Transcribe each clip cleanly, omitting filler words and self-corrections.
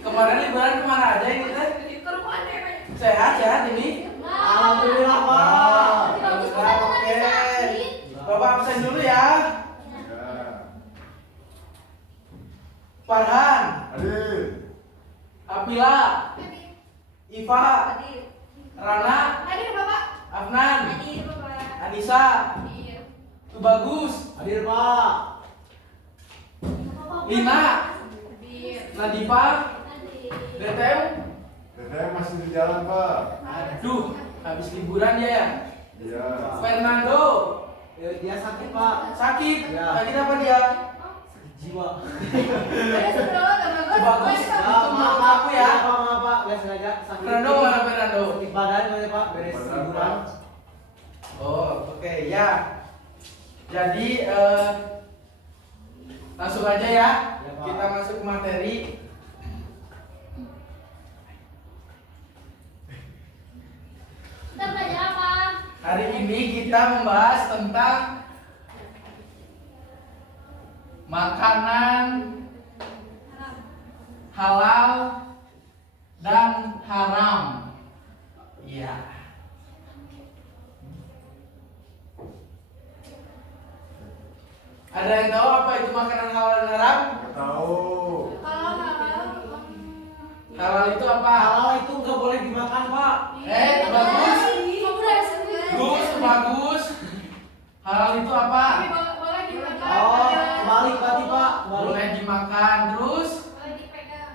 Kemarin liburan kemana aja ini teh? Ke rumah nenek. Sehat ini? Alhamdulillah Pak. Oke. Bapak absen dulu ya. Farhan, Hadir. Apila, Iva, Rana, Hadir Bapak. Afnan, Hadir Bapak. Anissa, Hadir. Tubagus, Hadir Pak. Lina, Hadir. Nadifa, Deteu. Saya masih di jalan, Pak. Aduh, habis liburan ya. Iya. Fernando, Dia sakit Pak. sakit. Ya. Sakit apa dia? Jiwa. Ada saudara teman gue. Bagus. Ya, Itu menurut aku ya. Maaf Pak. Nggak sengaja sakit. Fernando mana Fernando? Sakit badan ya Pak. Beres Badan, liburan. Pak. Oh, oke ya. Jadi langsung aja ya. Ya, Pak. Kita masuk ke materi. Kita belajar apa? Hari ini kita membahas tentang makanan halal dan haram. Iya. Ada yang tahu apa itu makanan halal dan haram? Nggak tahu. Kalau Halal itu apa? Halal itu nggak boleh dimakan Pak. Bagus. Kamu udah sendiri. Bagus. Halal itu apa? Boleh dimakan. Oh, kebalik berarti Pak. Boleh Kebalik. dimakan, terus Boleh dipegang.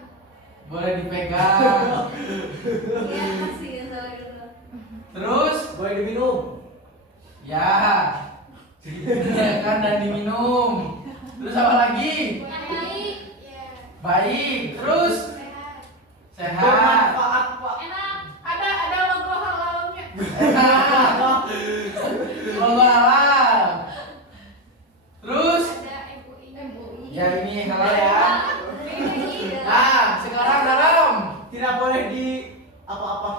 boleh dipegang, Iya masih salah gitu. terus Boleh diminum. ya dipegang dan diminum. Terus apa lagi? Baik. Iya. Baik, terus Sehat. sehat. Bermanfaat Pak. Enak. Ada logo halalnya. Enak. Logo halal. Terus Ada MUI. ya ini halal ya. Iya. Nah, sekarang haram. Tidak boleh di apa-apa.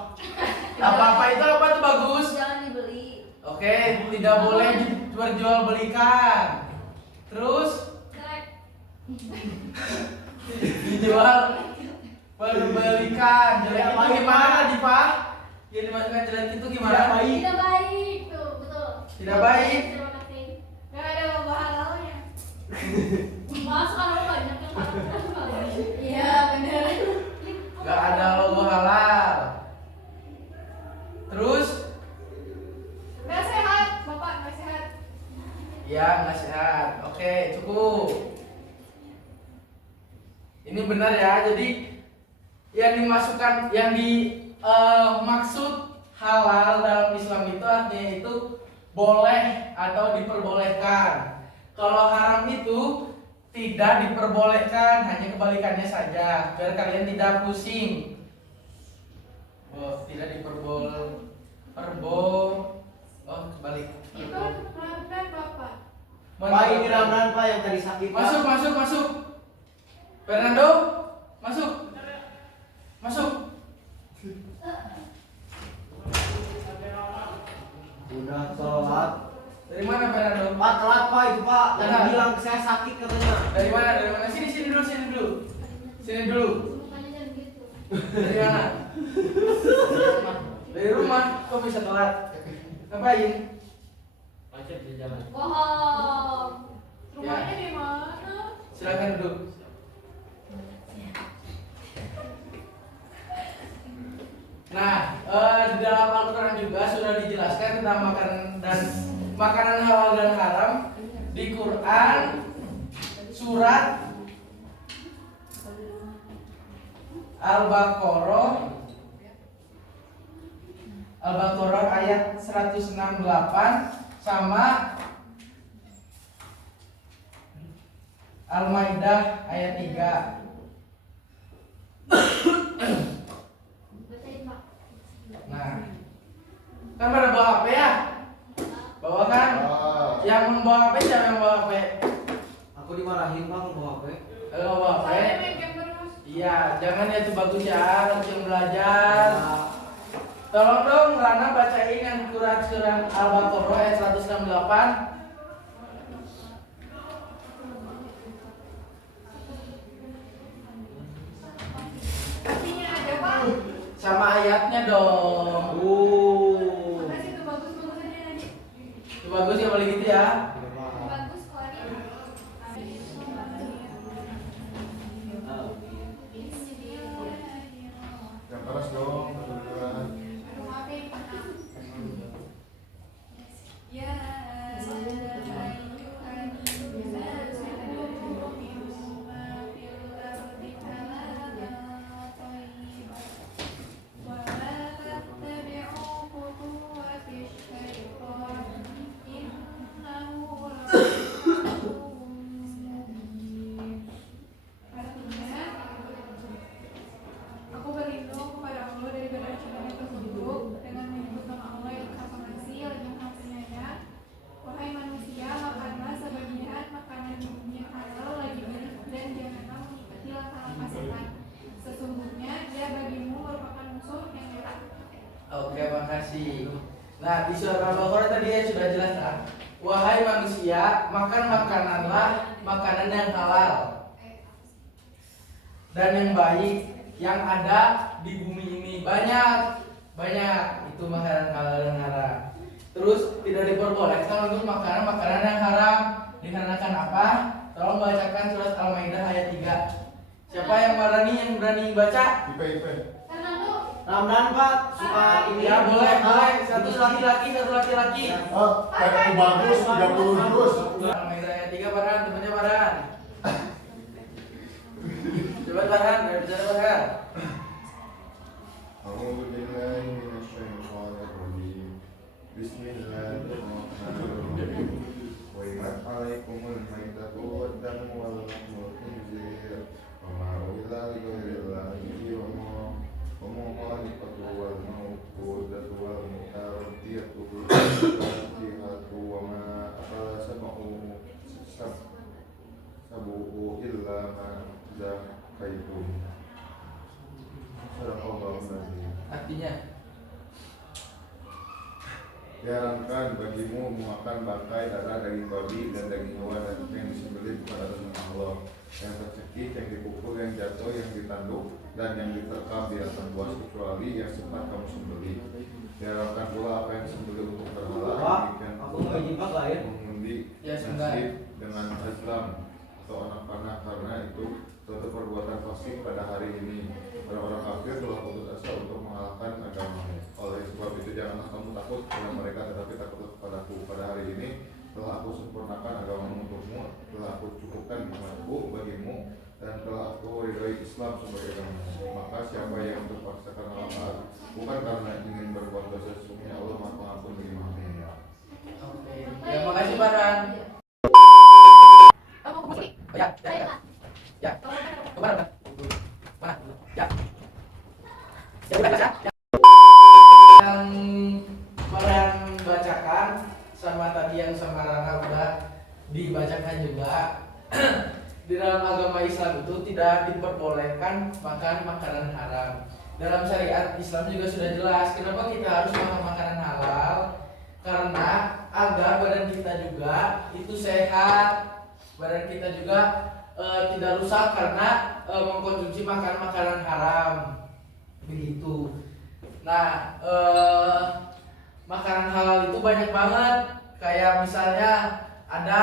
Apa-apa itu apa tuh bagus? Jangan dibeli. Oke, tidak boleh diperjualbelikan. Terus Jelek. dijual perbelikan. Jelek Tidak itu baik, gimana, Diva? Yang dimaksudkan jelek itu gimana? Tidak baik. Tidak baik tuh, betul. Tidak baik. Terima kasih. Gak ada logo halalnya. Mas kalau banyak yang halal. Iya benar. Gak ada logo halal. Terus Gak sehat, bapak gak sehat. ya nggak sehat. Oke, cukup. Ini benar ya. Jadi yang dimasukkan, yang dimaksud halal dalam Islam itu artinya itu boleh atau diperbolehkan. Kalau haram itu tidak diperbolehkan, hanya kebalikannya saja, biar kalian tidak pusing. Oh, tidak oh kebalik. Itu Ramadan bapak. Pak ini Ramdan Pak yang tadi sakit Pak. Masuk. Fernando, masuk. Udah sholat. Dari mana Fernando? Pak telat Pak itu Pak. Telat. Yang bilang saya sakit katanya. Dari mana? Sini dulu. Sini dulu. Bukannya jangan gitu. Dari mana? Dari rumah. Kok bisa telat? Ngapain? Macet di jalan. Bohong. Rumahnya Ya. di mana? Silakan duduk. Nah, di dalam Al-Quran juga sudah dijelaskan tentang makanan halal dan haram di Quran surat Al-Baqarah ayat 168 sama Al-Maidah ayat 3. Bacain pak. Nah, kan pada bawa HP ya? Bawa kan? Yang membawa HP siapa yang bawa HP? Aku dimarahin Pak mau HP. Kalau bawa HP? Saya main game terus. Iya, jangan ya itu bagus ya, harus yang belajar. Tolong dong Rana bacain yang surat Al-Baqarah ayat 168. sama ayatnya dong. Makasih tuh bagus aja tadi. Itu bagus ya paling gitu ya. Bagus kok ini. Yang keras dong. Kedengeran. Aduh maaf ya Ya Aku berlindung kepada Allah dari racun yang terburuk dengan menyebut nama Allah yang Maha Pengasih lagi Maha Penyayang. Wahai manusia, makanlah sebagian makanan bumi yang halal lagi dan janganlah mengikuti langkah-langkah setan. Sesungguhnya dia bagimu merupakan musuh yang berat. Oke, makasih. Nah, di surat Al-Baqarah tadi ya sudah jelas kan? Wahai manusia, makan makananlah makanan yang halal dan yang baik yang ada di bumi ini. Banyak itu makanan halal dan haram. Terus tidak diperbolehkan untuk makanan yang haram. Dikarenakan apa? Tolong bacakan surat Al-Maidah ayat 3. Siapa yang berani baca? IP. Fernando, Ramdan Pak suka ini Ya boleh. Satu laki-laki. Oh, itu bagus, 30 terus. Al-Maidah ayat 3, Farhan, temannya Farhan. Coba Farhan, bicara Farhan. A'udzu billahi minasyaitonir rajim. Bismillahirrahmanirrahim. Wa imat 'alaikumul maitatu wad-damu wal lahmul khinzir wa ma uhilla li ghairillahi wa ma mukhaliqatu wal mawqudatu wal mutaraddiyatu bil fatihatu wa ma akala sabu'u illa ma zakaitum. Sadaqallahul azim. Artinya Diharamkan bagimu memakan bangkai, darah, daging babi, dan daging hewan yang disembelih kepada nama Allah, yang tercekik, yang dipukul, yang jatuh, yang ditanduk, dan yang diterkam binatang buas kecuali yang sempat kamu sembelih. Diharamkan pula apa yang disembelih untuk berhala, Pak, demikian aku mau izin Pak lahir. mengundi Ya, sebentar. nasib dengan azlam atau anak panah, karena itu suatu perbuatan fasik pada hari ini. Orang-orang kafir telah putus asa untuk mengalahkan agamanya. Oleh sebab itu janganlah kamu takut kepada mereka, tetapi takutlah kepadaku. Pada hari ini telah aku sempurnakan agamamu untukmu, telah aku cukupkan nikmatku bagimu, dan telah aku ridhoi Islam sebagai agamamu. Maka siapa yang terpaksakan Allah taat bukan karena ingin berbuat dosa, sesungguhnya Allah Maha Pengampun bagi Maha Penyayang. oke. Ya, makasih Farhan. kamu ke sini. Oh, ya. Kemana? Mana? Ya. Ya udah baca. Yang Farhan bacakan sama tadi yang sama Rana udah dibacakan juga. Di dalam agama Islam itu tidak diperbolehkan makan makanan haram. Dalam syariat Islam juga sudah jelas kenapa kita harus makan makanan halal, karena agar badan kita juga itu sehat, badan kita juga tidak rusak karena mengkonsumsi makanan haram begitu. Nah, makanan halal itu banyak banget, kayak misalnya ada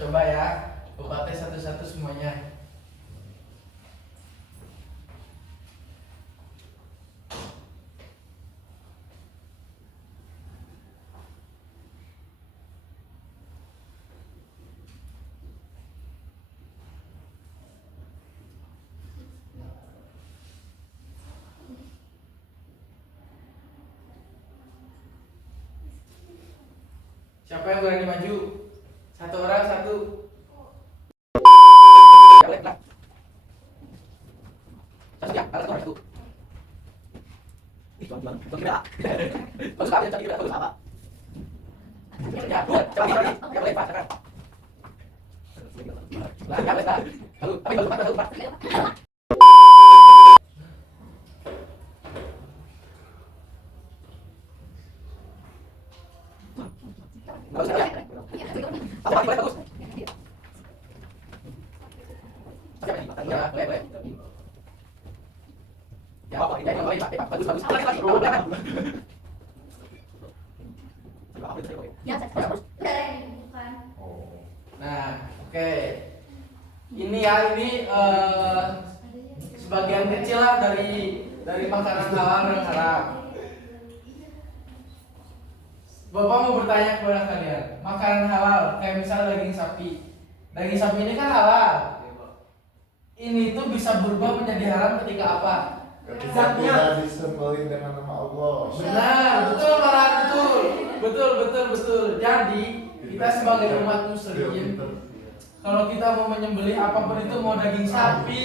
coba ya, Bapak tes satu-satu semuanya. Siapa yang berani maju? Satu orang satu. Satu ya, ada satu orang satu. Ih, bang, bagus apa? Bagus apa? Ya, dua, coba lagi. Ya boleh Pak, sekarang. Lah, ya boleh Pak. Lalu, tapi bagus Pak. Bagus ya. Bagus, bagus. Siapa ini? Ya, boleh. Oh. Nah, oke. Ini ya, sebagian kecil lah dari makanan halal dan haram. Bapak mau bertanya kepada kalian, makanan halal kayak misalnya daging sapi. Daging sapi ini kan halal. Ini tuh bisa berubah menjadi haram ketika apa? Ketika tidak disembelih dengan nama Allah. Benar, betul Farhan, betul. Jadi kita sebagai umat muslim, kalau kita mau menyembelih apapun itu, mau daging sapi,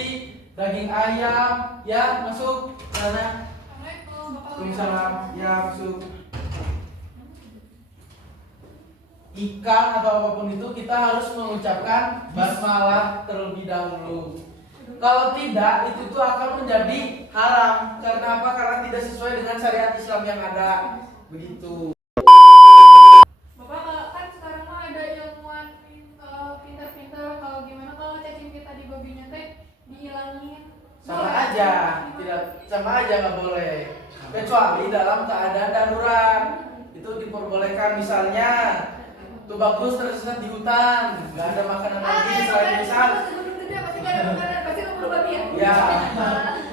daging ayam, ya masuk sana. Waalaikumsalam, ya masuk. Ikan atau apapun itu kita harus mengucapkan basmalah terlebih dahulu. Kalau tidak, itu tuh akan menjadi haram. Karena apa? Karena tidak sesuai dengan syariat Islam yang ada. Begitu. Bapak kan sekarang mah ada ilmuwan pintar-pintar kalau gimana kalau cacing kita di babinya teh dihilangin. Sama aja, nggak boleh. Kecuali dalam keadaan darurat. Itu diperbolehkan, misalnya tuh bagus tersesat di hutan, nggak ada makanan lagi selain misal. Ya,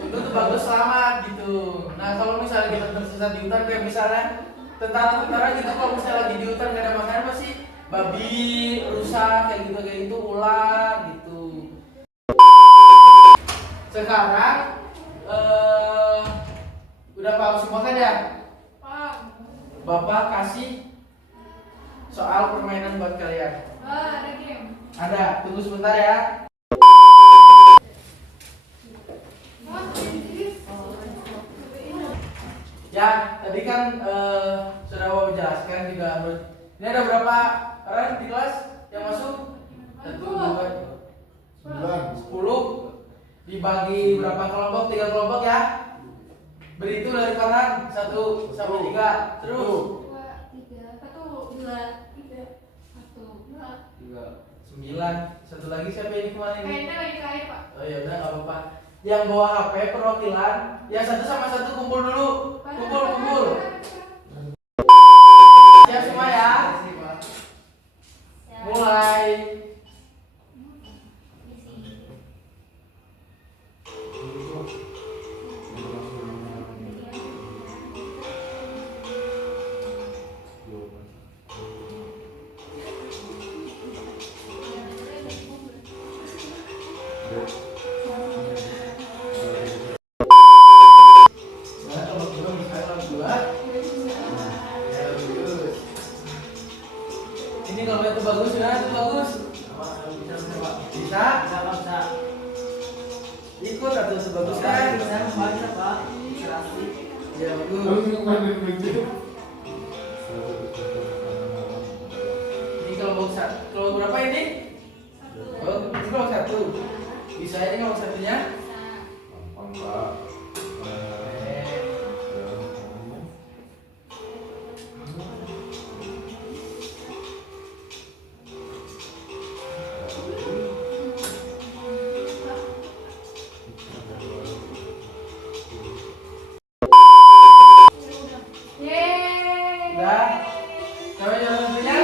itu tuh bagus selamat gitu. Nah kalau misalnya kita tersesat di hutan kayak misalnya tentara-tentara gitu, kalau misalnya lagi di hutan nggak ada makanan pasti babi, rusak kayak gitu, ular gitu. Sekarang udah paham semua kan ya? Paham. Bapak kasih soal permainan buat kalian. Ada game. Ada, tunggu sebentar ya. Ya, tadi kan sudah Bapak jelaskan juga. Ini ada berapa orang di kelas yang masuk? 1, 2, 10. Dibagi berapa kelompok? 3 kelompok ya. Berhitung dari Farhan 1 sampai 3. Terus 9. Satu lagi siapa ini kemarin ini? Kayaknya lagi cair, Pak. Oh ya udah nggak apa-apa. Yang bawa HP perwakilan, yang 1 sama 1 kumpul dulu. Kumpul. Siap semua ya. Mulai. Nah, kalau belum bisa buat. Ya, bagus. Ini kalau itu bagus ya, itu bagus. Bisa? Ikut atau sebagus kan? Ya bagus. Ini kalau berapa ini? Oh, ini kalau 1. Bisa ini kalau satunya? Yeay. Udah? Sampai jalan satunya?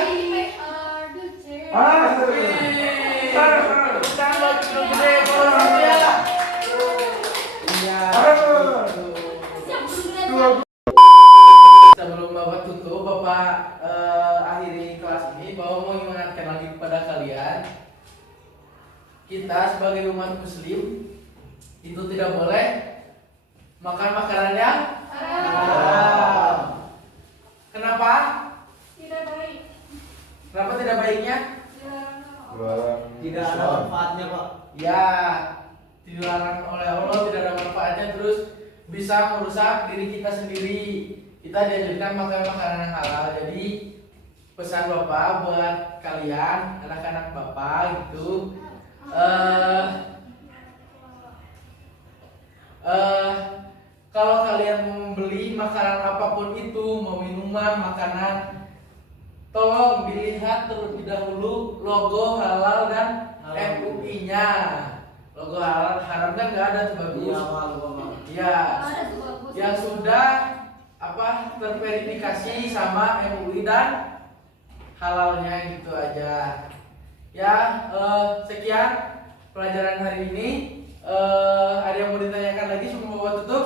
Sebelum Bapak tutup, Bapak akhiri kelas ini, Bapak mau mengingatkan lagi kepada kalian, kita sebagai umat muslim itu tidak boleh makan makanan yang haram. Kenapa? Tidak baik. Kenapa tidak baiknya? Tidak ada manfaatnya, Pak. Ya, dilarang oleh Allah, tidak ada manfaatnya, terus bisa merusak diri kita sendiri. Kita dianjurkan makan makanan yang halal. Jadi pesan Bapak buat kalian, anak-anak Bapak gitu, kalau kalian mau membeli makanan apapun itu, mau minuman, makanan, tolong dilihat terlebih dahulu logo halal dan MUI-nya. Logo halal haram kan nggak ada tuh bagus. Iya, Pak. Iya. yang sudah terverifikasi sama MUI dan halalnya, gitu aja. Ya, sekian pelajaran hari ini. Ada yang mau ditanyakan lagi sebelum Bapak tutup?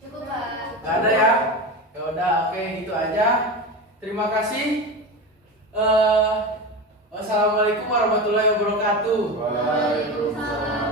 Cukup, Pak. Gak ada ya? Ya udah, oke, gitu aja. Terima kasih. Wassalamualaikum warahmatullahi wabarakatuh. Waalaikumsalam.